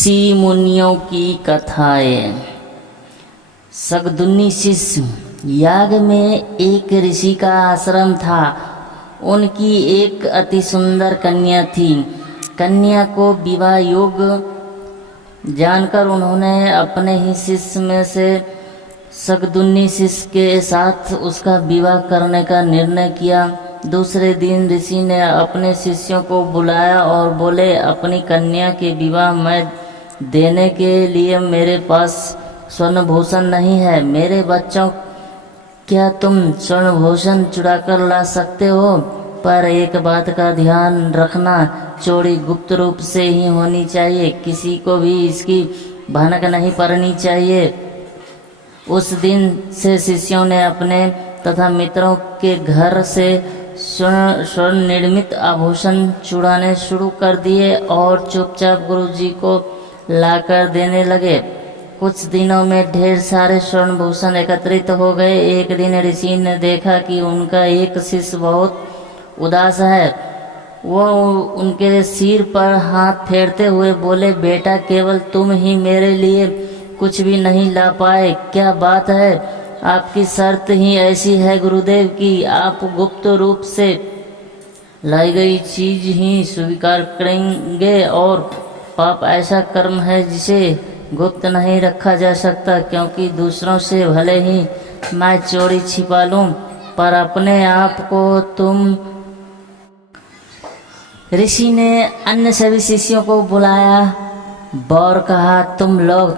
ऋषि मुनियों की कथाएं। शगदुन्नी शिष्य। याग में एक ऋषि का आश्रम था। उनकी एक अति सुंदर कन्या थी। कन्या को विवाह योग्य जानकर उन्होंने अपने ही शिष्य में से शगदुन्नी शिष्य के साथ उसका विवाह करने का निर्णय किया। दूसरे दिन ऋषि ने अपने शिष्यों को बुलाया और बोले, अपनी कन्या के विवाह में देने के लिए मेरे पास स्वर्णभूषण नहीं है। मेरे बच्चों, क्या तुम स्वर्णभूषण चुरा कर ला सकते हो? पर एक बात का ध्यान रखना, चोरी गुप्त रूप से ही होनी चाहिए। किसी को भी इसकी भनक नहीं पड़नी चाहिए। उस दिन से शिष्यों ने अपने तथा मित्रों के घर से स्वर्ण निर्मित आभूषण चुराने शुरू कर दिए और चुपचाप गुरुजी को लाकर देने लगे। कुछ दिनों में ढेर सारे स्वर्णभूषण एकत्रित हो गए। एक दिन ऋषि ने देखा कि उनका एक शिष्य बहुत उदास है। वो उनके सिर पर हाथ फेरते हुए बोले, बेटा, केवल तुम ही मेरे लिए कुछ भी नहीं ला पाए, क्या बात है? आपकी शर्त ही ऐसी है गुरुदेव कि आप गुप्त रूप से लाई गई चीज ही स्वीकार करेंगे, और पाप ऐसा कर्म है जिसे गुप्त नहीं रखा जा सकता, क्योंकि दूसरों से भले ही मैं चोरी छिपा लूं, पर अपने आप को तुम। ऋषि ने अन्य सभी शिष्यों को बुलाया और कहा, तुम लोग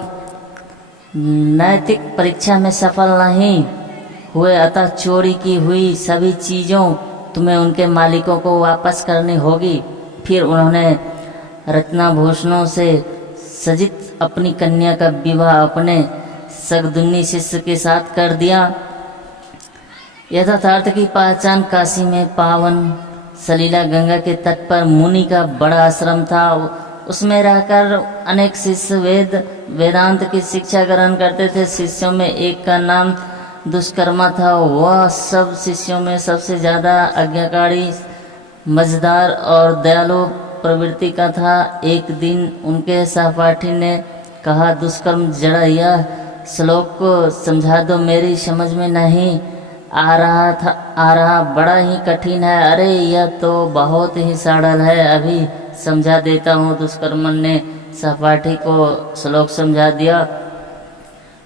नैतिक परीक्षा में सफल नहीं हुए, अतः चोरी की हुई सभी चीज़ों तुम्हें उनके मालिकों को वापस करनी होगी। फिर उन्होंने रत्नाभूषणों से सजित अपनी कन्या का विवाह अपने शगदुन्नी शिष्य के साथ कर दिया। यथार्थ की पहचान काशी में पावन सलीला गंगा के तट पर मुनि का बड़ा आश्रम था। उसमें रहकर अनेक शिष्य वेदांत की शिक्षा ग्रहण करते थे। शिष्यों में एक का नाम दुष्कर्मा था। वह सब शिष्यों में सबसे ज़्यादा आज्ञाकारी, मजेदार और दयालु प्रवृत्ति का था। एक दिन उनके सहपाठी ने कहा, दुष्कर्म, जरा यह श्लोक को समझा दो, मेरी समझ में नहीं आ रहा, बड़ा ही कठिन है। अरे, यह तो बहुत ही सरल है, अभी समझा देता हूँ। दुष्कर्मन ने सहपाठी को श्लोक समझा दिया।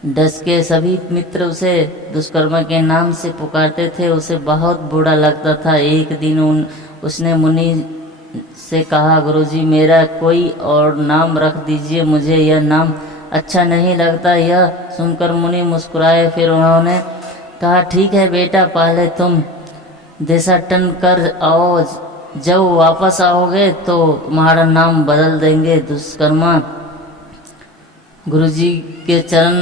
डस के सभी मित्र उसे दुष्कर्मा के नाम से पुकारते थे। उसे बहुत बुरा लगता था। एक दिन उसने मुनि से कहा, गुरुजी, मेरा कोई और नाम रख दीजिए, मुझे यह नाम अच्छा नहीं लगता। यह सुनकर मुनि मुस्कुराए। फिर उन्होंने कहा, ठीक है बेटा, पहले तुम देशाटन कर आओ, जब वापस आओगे तो तुम्हारा नाम बदल देंगे दुष्कर्मा। गुरुजी के चरण